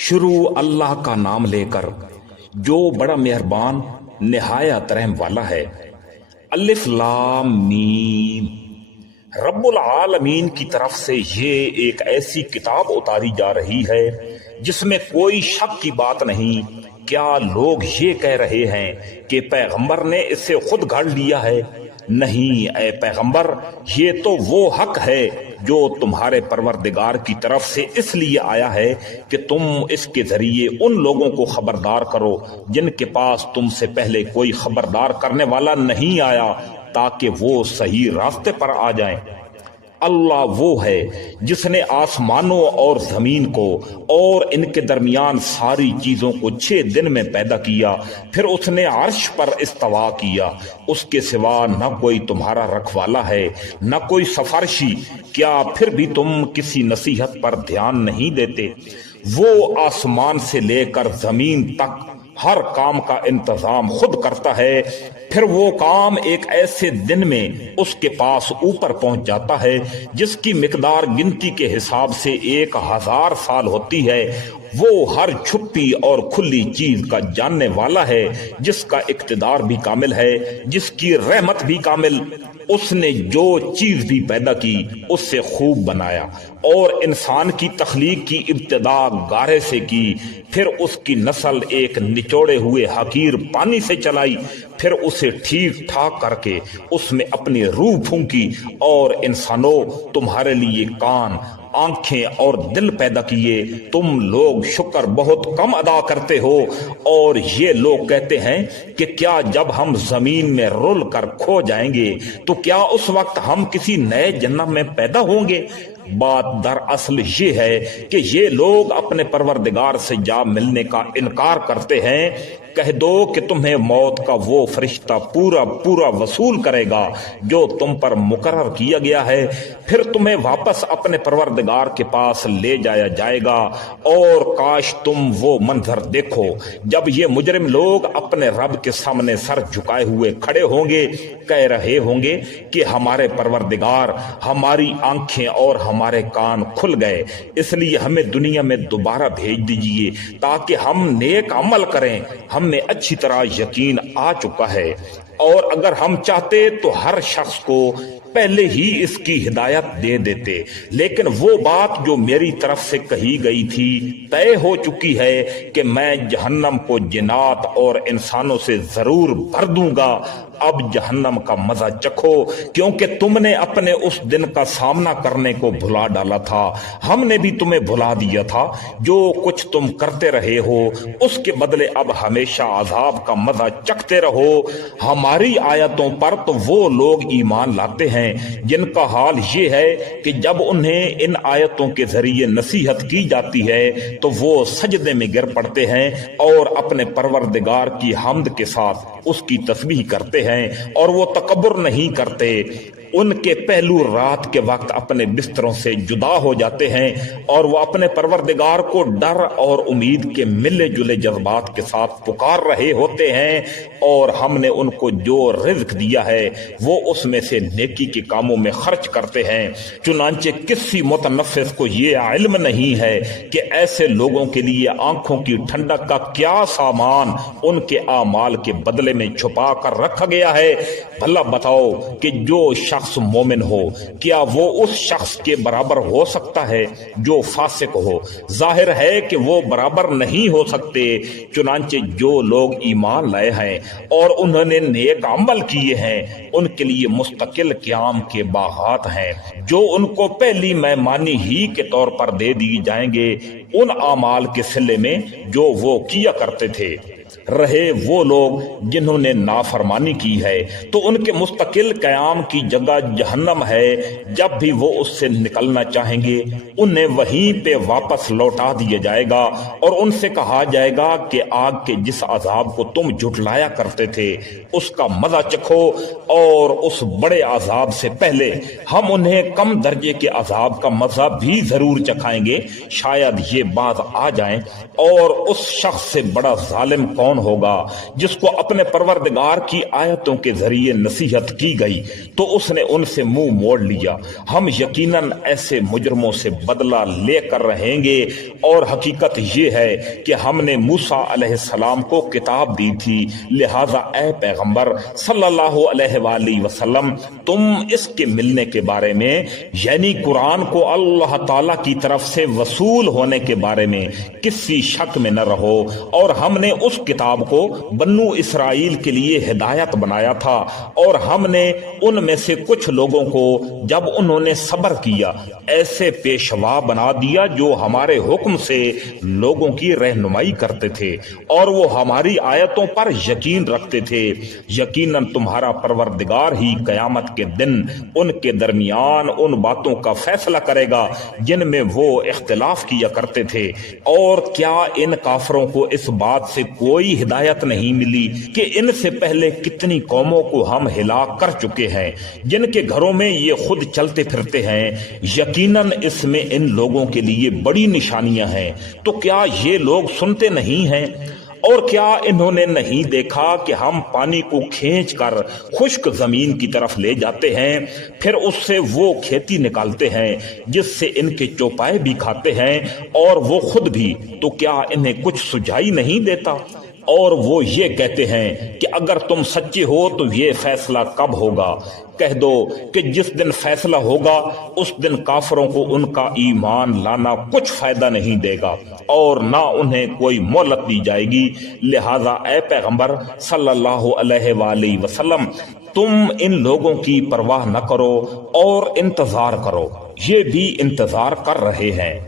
शुरू अल्लाह का नाम लेकर जो बड़ा मेहरबान निहायत रहम वाला है। अलिफ लाम मीम। रब्बुल आलमीन की तरफ से ये एक ऐसी किताब उतारी जा रही है जिसमें कोई शक की बात नहीं। क्या लोग ये कह रहे हैं कि पैगंबर ने इसे खुद गढ़ लिया है? नहीं ऐ पैगंबर, ये तो वो हक है जो तुम्हारे परवरदिगार की तरफ से इसलिए आया है कि तुम इसके जरिए उन लोगों को खबरदार करो जिनके पास तुमसे पहले कोई खबरदार करने वाला नहीं आया, ताकि वो सही रास्ते पर आ जाएं। अल्लाह वो है जिसने आसमानों और जमीन को और इनके दरमियान सारी चीजों को 6 दिन में पैदा किया, फिर उसने अर्श पर इस्तवा किया। उसके सिवा न कोई तुम्हारा रखवाला है न कोई सफारशी। क्या फिर भी तुम किसी नसीहत पर ध्यान नहीं देते? वो आसमान से लेकर जमीन तक हर काम का इंतजाम खुद करता है, फिर वो काम एक ऐसे दिन में उसके पास ऊपर पहुंच जाता है जिसकी मिकदार गिनती के हिसाब से 1000 साल होती है। वो हर छुपी और खुली चीज का जानने वाला है, जिसका इक्तदार भी कामिल है, जिसकी रहमत भी कामिल। उसने जो चीज भी पैदा की उससे खूब बनाया और इंसान की तख्लीक की इब्तिदा गारे से की, फिर उसकी नस्ल एक निचोड़े हुए हकीर पानी से चलाई, फिर उसे ठीक ठाक करके उसमें अपनी रूह फूंकी। और इंसानों, तुम्हारे लिए कान, आंखें और दिल पैदा किए। तुम लोग शुक्र बहुत कम अदा करते हो। और ये लोग कहते हैं कि क्या जब हम जमीन में रुल कर खो जाएंगे तो क्या उस वक्त हम किसी नए जन्नत में पैदा होंगे? बात दरअसल ये है कि ये लोग अपने परवरदिगार से जा मिलने का इनकार करते हैं। कह दो कि तुम्हें मौत का वो फरिश्ता पूरा पूरा वसूल करेगा जो तुम पर मुकर्रर किया गया है, फिर तुम्हें वापस अपने परवरदिगार के पास ले जाया जाएगा। और काश तुम वो मंजर देखो जब ये मुजरिम लोग अपने रब के सामने सर झुकाए हुए खड़े होंगे, कह रहे होंगे कि हमारे परवरदिगार, हमारी आंखें और हमारे कान खुल गए, इसलिए हमें दुनिया में दोबारा भेज दीजिए ताकि हम नेक अमल करें। हमें अच्छी तरह यकीन आ चुका है, और अगर हम चाहते तो हर शख्स को पहले ही इसकी हिदायत दे देते। लेकिन वो बात जो मेरी तरफ से कही गई थी तय हो चुकी है कि मैं जहन्नम को जिन्नात और इंसानों से जरूर भर दूंगा। अब जहन्नम का मजा चखो, क्योंकि तुमने अपने उस दिन का सामना करने को भुला डाला था। हमने भी तुम्हें भुला दिया था। जो कुछ तुम करते रहे हो उसके बदले अब हमेशा अजाब का मजा चखते रहो। हमारी आयतों पर तो वो लोग ईमान लाते हैं जिनका हाल ये है कि जब उन्हें इन आयतों के जरिए नसीहत की जाती है तो वो सजदे में गिर पड़ते हैं और अपने परवरदिगार की हम्द के साथ उसकी तस्बीह करते हैं, और वो तकब्बुर नहीं करते। उनके पहलू रात के वक्त अपने बिस्तरों से जुदा हो जाते हैं और वो अपने परवरदिगार को डर और उम्मीद के मिले जुले जज्बात के साथ पुकार रहे होते हैं। और हमने उनको जो रिज़्क दिया है वो उसमें से नेकी के कामों में खर्च करते हैं। चुनांचे किसी मुतनफ़िस को ये इल्म नहीं है कि ऐसे लोगों के लिए आंखों की ठंडक का क्या सामान उनके आमाल के बदले में छुपा कर रखा गया है। भला बताओ कि जो शख्स मोमिन हो, क्या वो उस शख्स के बराबर हो सकता है जो फासिक हो? जाहिर है कि वो बराबर नहीं हो सकते। चुनांचे जो लोग ईमान लाए हैं और उन्होंने नेक अमल किए हैं उनके लिए मुस्तकिल क़याम के बागात हैं जो उनको पहली मेहमानी ही के तौर पर दे दिए जाएंगे उन आमाल के सिले में जो वो किया करते थे। रहे वो लोग जिन्होंने नाफरमानी की है तो उनके मुस्तकिल क़याम की जगह जहन्नम है। जब भी वो उससे निकलना चाहेंगे उन्हें वहीं पे वापस लौटा दिया जाएगा और उनसे कहा जाएगा कि आग के जिस अजाब को तुम झुटलाया करते थे उसका मजा चखो, और उस बड़े अजाब से पहले हम उन्हें कम दर्जे के अजाब का मजा भी जरूर चखाएंगे। शायद ये बात आ जाए और उस शख्स से बड़ा जालिम कौन ہوگا جس کو اپنے پروردگار کی آیتوں کے ذریعے نصیحت کی گئی تو اس نے ان سے منہ موڑ لیا۔ ہم یقیناً ایسے مجرموں سے بدلہ لے کر رہیں گے، اور حقیقت یہ ہے کہ ہم نے موسیٰ علیہ السلام کو کتاب دی تھی، لہذا اے پیغمبر صلی اللہ علیہ وآلہ وسلم تم اس کے ملنے کے بارے میں، یعنی قرآن کو اللہ تعالی کی طرف سے وصول ہونے کے بارے میں کسی شک میں نہ رہو، اور ہم نے اس کتاب کو بنو اسرائیل کے لیے ہدایت بنایا تھا، اور ہم نے ان میں سے کچھ لوگوں کو جب انہوں نے صبر کیا ایسے پیشوا بنا دیا جو ہمارے حکم سے لوگوں کی رہنمائی کرتے تھے اور وہ ہماری آیتوں پر یقین رکھتے تھے۔ یقیناً تمہارا پروردگار ہی قیامت کے دن ان کے درمیان ان باتوں کا فیصلہ کرے گا جن میں وہ اختلاف کیا کرتے تھے۔ اور کیا ان کافروں کو اس بات سے کوئی ہدایت نہیں ملی کہ ان سے پہلے کتنی قوموں کو ہم ہلاک کر چکے ہیں جن کے گھروں میں یہ خود چلتے پھرتے ہیں؟ یقیناً اس میں ان لوگوں کے لیے بڑی نشانیاں ہیں۔ تو کیا یہ لوگ سنتے نہیں ہیں؟ اور کیا انہوں نے نہیں دیکھا کہ ہم پانی کو کھینچ کر خشک زمین کی طرف لے جاتے ہیں، پھر اس سے وہ کھیتی نکالتے ہیں جس سے ان کے چوپائے بھی کھاتے ہیں اور وہ خود بھی، تو کیا انہیں کچھ سجائی نہیں دیتا؟ اور وہ یہ کہتے ہیں کہ اگر تم سچے ہو تو یہ فیصلہ کب ہوگا؟ کہہ دو کہ جس دن فیصلہ ہوگا اس دن کافروں کو ان کا ایمان لانا کچھ فائدہ نہیں دے گا اور نہ انہیں کوئی مہلت دی جائے گی۔ لہذا اے پیغمبر صلی اللہ علیہ وآلہ وسلم تم ان لوگوں کی پرواہ نہ کرو اور انتظار کرو، یہ بھی انتظار کر رہے ہیں۔